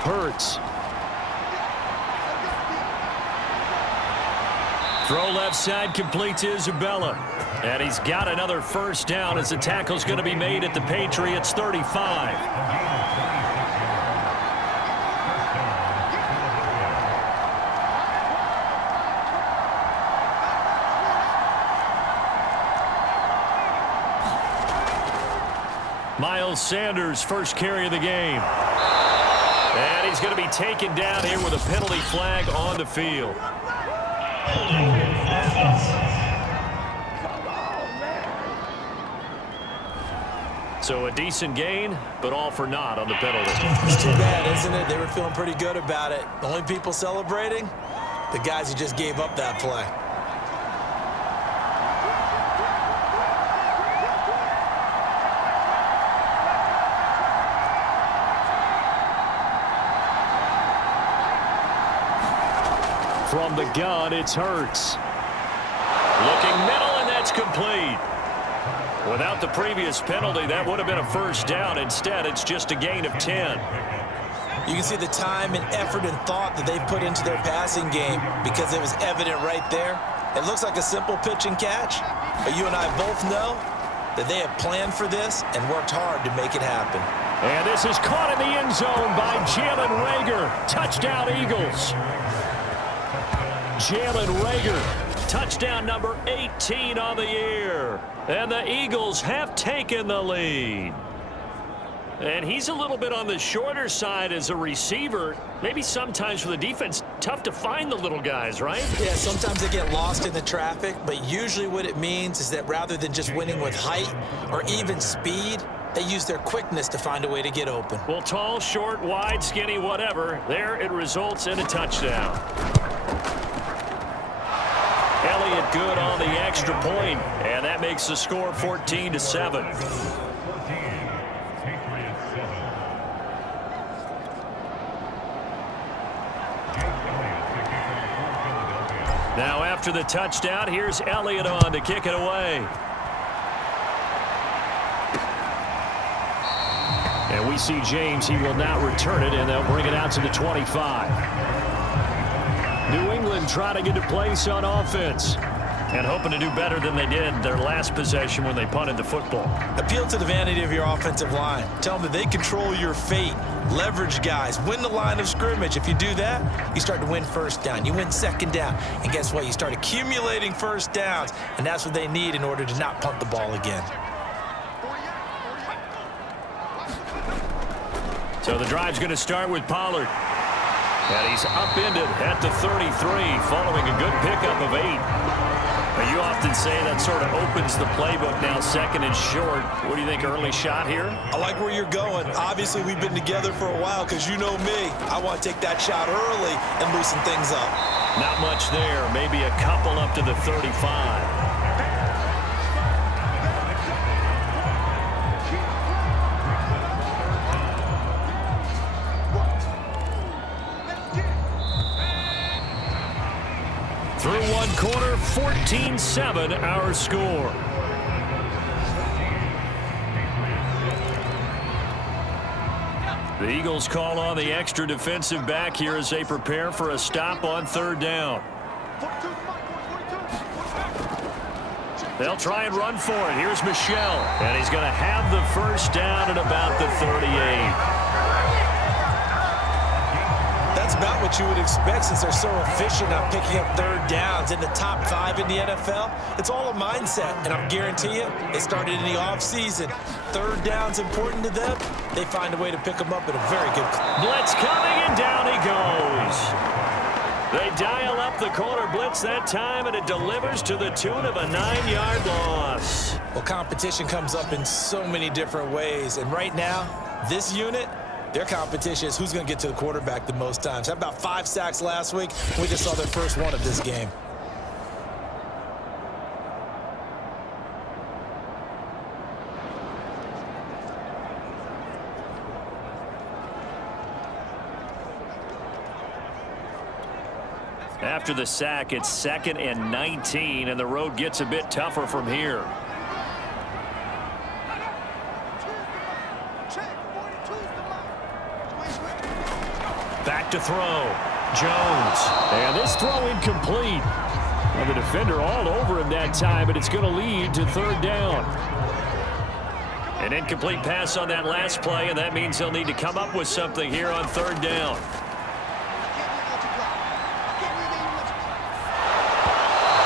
Hurts. Throw left side, complete to Isabella. And he's got another first down as the tackle's going to be made at the Patriots 35. Miles Sanders, first carry of the game. And he's going to be taken down here with a penalty flag on the field. So a decent gain, but all for naught on the penalty. It's too bad, isn't it? They were feeling pretty good about it. The only people celebrating, the guys who just gave up that play. From the gun, it's Hurts. Looking middle, and that's complete. Without the previous penalty, that would have been a first down. Instead, it's just a gain of 10. You can see the time and effort and thought that they've put into their passing game because it was evident right there. It looks like a simple pitch and catch, but you and I both know that they have planned for this and worked hard to make it happen. And this is caught in the end zone by Jalen Reagor. Touchdown, Eagles. Jalen Reagor, touchdown number 18 on the year. And the Eagles have taken the lead. And he's a little bit on the shorter side as a receiver. Maybe sometimes for the defense, tough to find the little guys, right? Yeah, sometimes they get lost in the traffic, but usually what it means is that rather than just winning with height or even speed, they use their quickness to find a way to get open. Well, tall, short, wide, skinny, whatever, there it results in a touchdown. Elliott good on the extra point, and that makes the score 14-7. Now after the touchdown, here's Elliott on to kick it away. And we see James, he will not return it, and they'll bring it out to the 25. New England trying to get a place on offense and hoping to do better than they did their last possession when they punted the football. Appeal to the vanity of your offensive line. Tell them that they control your fate. Leverage guys. Win the line of scrimmage. If you do that, you start to win first down. You win second down. And guess what? You start accumulating first downs. And that's what they need in order to not punt the ball again. So the drive's going to start with Pollard. And he's upended at the 33 following a good pickup of 8. Now, you often say that sort of opens the playbook now, second and short. What do you think, early shot here? I like where you're going. Obviously, we've been together for a while because you know me. I want to take that shot early and loosen things up. Not much there. Maybe a couple up to the 35. Through one quarter, 14-7 our score. The Eagles call on the extra defensive back here as they prepare for a stop on third down. They'll try and run for it. Here's Michelle, and he's going to have the first down at about the 38. That's about what you would expect since they're so efficient on picking up third downs. In the top 5 in the NFL, it's all a mindset. And I guarantee you, it started in the offseason. Third down's important to them. They find a way to pick them up at a very good clip. Blitz coming, and down he goes. They dial up the corner blitz that time, and it delivers to the tune of a 9-yard loss. Well, competition comes up in so many different ways. And right now, this unit, their competition is who's going to get to the quarterback the most times. Had about 5 sacks last week. We just saw their first one of this game. After the sack, it's 2nd and 19, and the road gets a bit tougher from here. Back to throw. Jones. And this throw incomplete. Well, the defender all over him that time, but it's going to lead to third down. An incomplete pass on that last play, and that means they'll need to come up with something here on third down.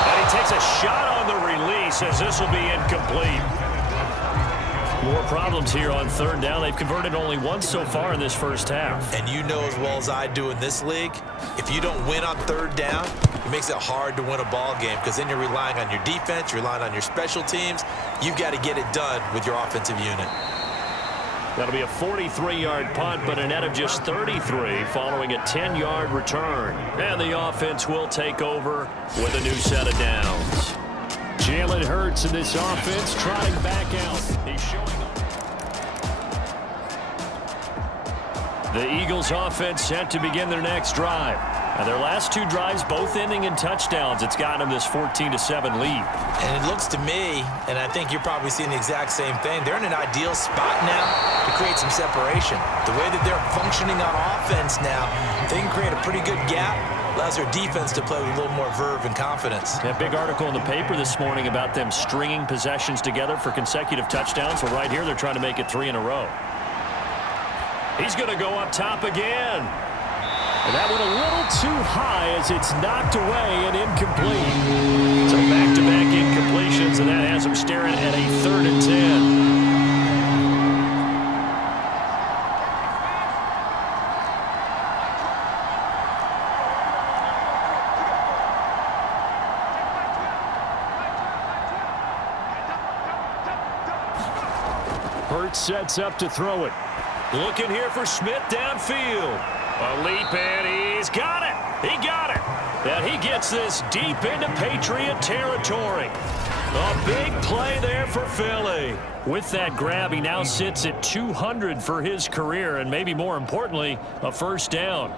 And he takes a shot on the release as this will be incomplete. More problems here on third down. They've converted only once so far in this first half. And you know as well as I do in this league, if you don't win on third down, it makes it hard to win a ball game because then you're relying on your defense, you're relying on your special teams. You've got to get it done with your offensive unit. That'll be a 43-yard punt, but a net of just 33 following a 10-yard return. And the offense will take over with a new set of downs. Jalen Hurts in this offense trotting back out. He's showing up. The Eagles offense set to begin their next drive. And their last two drives both ending in touchdowns. It's gotten them this 14-7 lead. And it looks to me, and I think you're probably seeing the exact same thing, they're in an ideal spot now to create some separation. The way that they're functioning on offense now, they can create a pretty good gap. Allows their defense to play with a little more verve and confidence. A big article in the paper this morning about them stringing possessions together for consecutive touchdowns. Well, right here, they're trying to make it 3 in a row. He's going to go up top again. And that one a little too high as it's knocked away and incomplete. So back-to-back incompletions, and that has him staring at a 3rd and 10. Hurts sets up to throw it. Looking here for Smith downfield. A leap, and he's got it. He got it. And he gets this deep into Patriot territory. A big play there for Philly. With that grab, he now sits at 200 for his career, and maybe more importantly, a first down.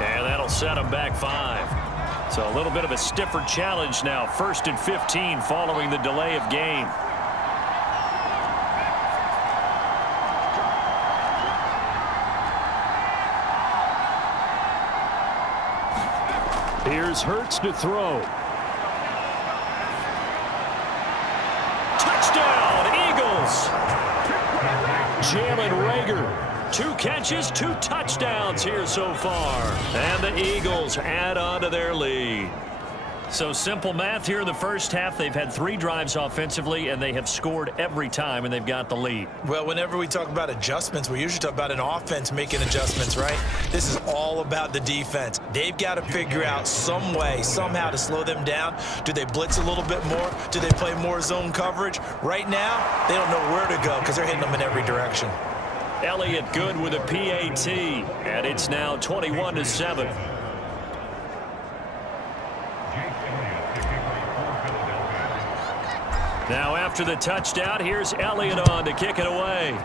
And that'll set him back 5. So a little bit of a stiffer challenge now. 1st and 15 following the delay of game. Here's Hurts to throw. Touchdown, Eagles! Jalen Reagor. 2 catches, 2 touchdowns here so far. And the Eagles add on to their lead. So simple math here in the first half. They've had 3 drives offensively, and they have scored every time, and they've got the lead. Well, whenever we talk about adjustments, we usually talk about an offense making adjustments, right? This is all about the defense. They've got to figure out some way, somehow to slow them down. Do they blitz a little bit more? Do they play more zone coverage? Right now, they don't know where to go because they're hitting them in every direction. Elliott good with a PAT, and it's now 21-7. Now after the touchdown, here's Elliott on to kick it away.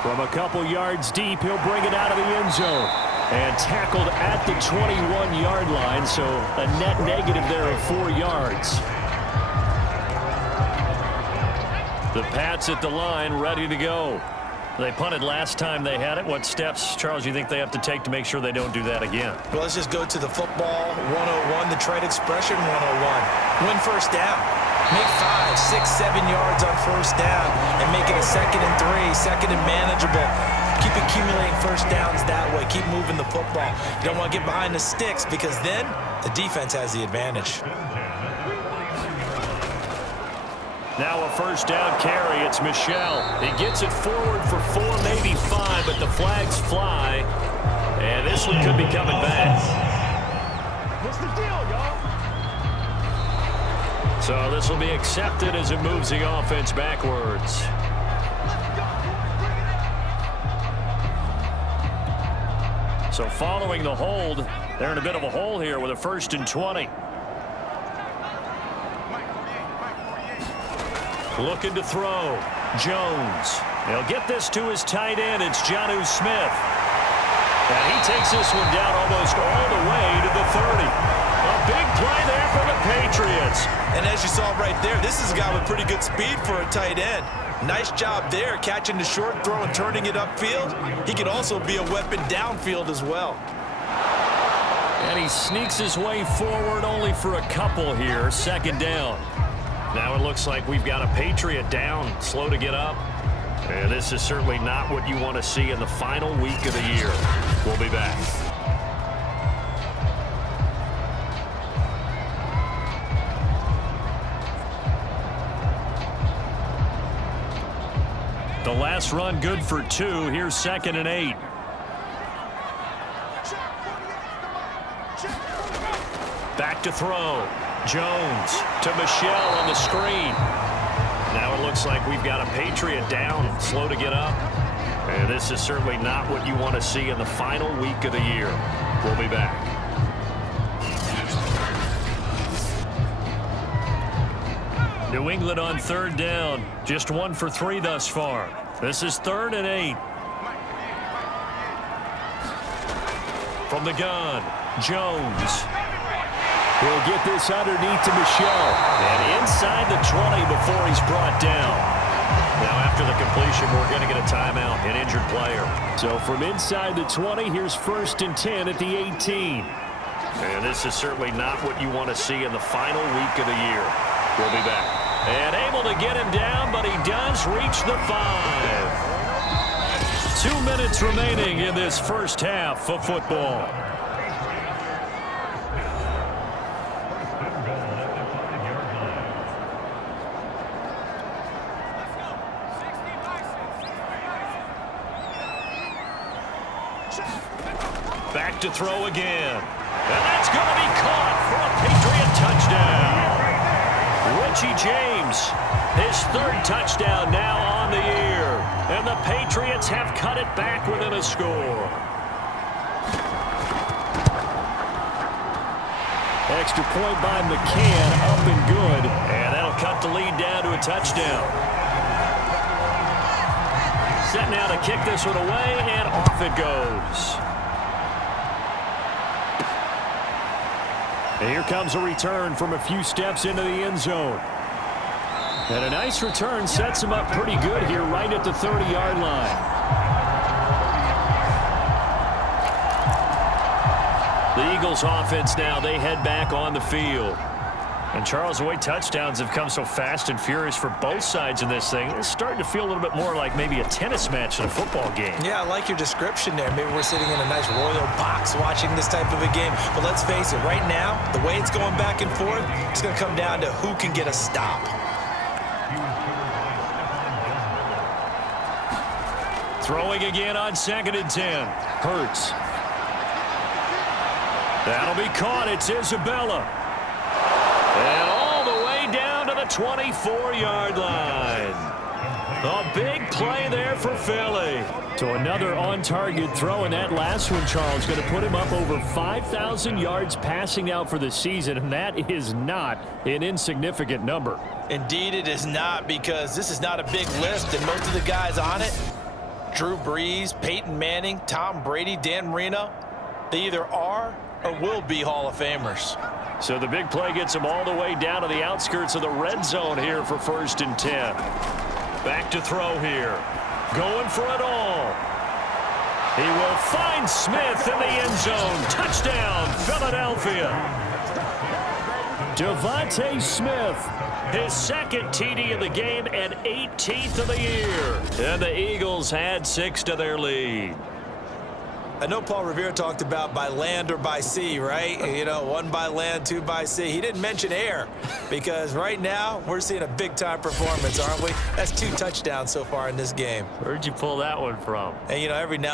From a couple yards deep, he'll bring it out of the end zone. And tackled at the 21-yard line, so a net negative there of 4 yards. The Pats at the line, ready to go. They punted last time they had it. What steps, Charles, you think they have to take to make sure they don't do that again? Well, let's just go to the football 101, the trade expression 101. Win first down. Make 5, 6, 7 yards on first down and make it a 2nd and 3, 2nd and manageable. Keep accumulating first downs that way. Keep moving the football. You don't want to get behind the sticks because then the defense has the advantage. Now a first down carry. It's Michel. He gets it forward for 4, maybe 5, but the flags fly. And this one could be coming back. What's the deal, y'all? So this will be accepted as it moves the offense backwards. So following the hold, they're in a bit of a hole here with a 1st and 20. Looking to throw. Jones. He'll get this to his tight end. It's Jonnu Smith. And he takes this one down almost all the way to the 30. A big play there for the Patriots. And as you saw right there, this is a guy with pretty good speed for a tight end. Nice job there, catching the short throw and turning it upfield. He can also be a weapon downfield as well. And he sneaks his way forward only for a couple here. 2nd down. Now it looks like we've got a Patriot down, slow to get up. And this is certainly not what you want to see in the final week of the year. We'll be back. The last run good for 2. Here's 2nd and 8. Back to throw. Jones to Michelle on the screen. Now it looks like we've got a Patriot down, slow to get up. And this is certainly not what you want to see in the final week of the year. We'll be back. New England on 3rd down. Just 1 for 3 thus far. This is 3rd and 8. From the gun, Jones. He'll get this underneath to Michelle. And inside the 20 before he's brought down. Now after the completion, we're going to get a timeout, an injured player. So from inside the 20, here's 1st and 10 at the 18. And this is certainly not what you want to see in the final week of the year. We'll be back. And able to get him down, but he does reach the 5. 2 minutes remaining in this first half of football. Back to throw again. And that's going to be caught for a Patriot touchdown. Richie James, his 3rd touchdown now on the year. And the Patriots have cut it back within a score. Extra point by McCann, up and good. And that'll cut the lead down to a touchdown. Set now to kick this one away, and off it goes. And here comes a return from a few steps into the end zone. And a nice return sets him up pretty good here right at the 30-yard line. The Eagles offense now, they head back on the field. And Charles, the way touchdowns have come so fast and furious for both sides in this thing, it's starting to feel a little bit more like maybe a tennis match in a football game. Yeah, I like your description there. Maybe we're sitting in a nice royal box watching this type of a game. But let's face it, right now, the way it's going back and forth, it's going to come down to who can get a stop. Throwing again on 2nd and 10. Hurts. That'll be caught. It's Isabella. And all the way down to the 24-yard line. A big play there for Philly. So another on-target throw, and that last one, Charles, going to put him up over 5,000 yards passing out for the season, and that is not an insignificant number. Indeed it is not, because this is not a big list, and most of the guys on it, Drew Brees, Peyton Manning, Tom Brady, Dan Marino, they either are or will be Hall of Famers. So the big play gets him all the way down to the outskirts of the red zone here for 1st and 10. Back to throw here. Going for it all. He will find Smith in the end zone. Touchdown, Philadelphia. Devontae Smith, his 2nd TD of the game and 18th of the year. And the Eagles add 6 to their lead. I know Paul Revere talked about by land or by sea, right? You know, 1 by land, 2 by sea. He didn't mention air because right now we're seeing a big-time performance, aren't we? That's 2 touchdowns so far in this game. Where'd you pull that one from? And, you know, every now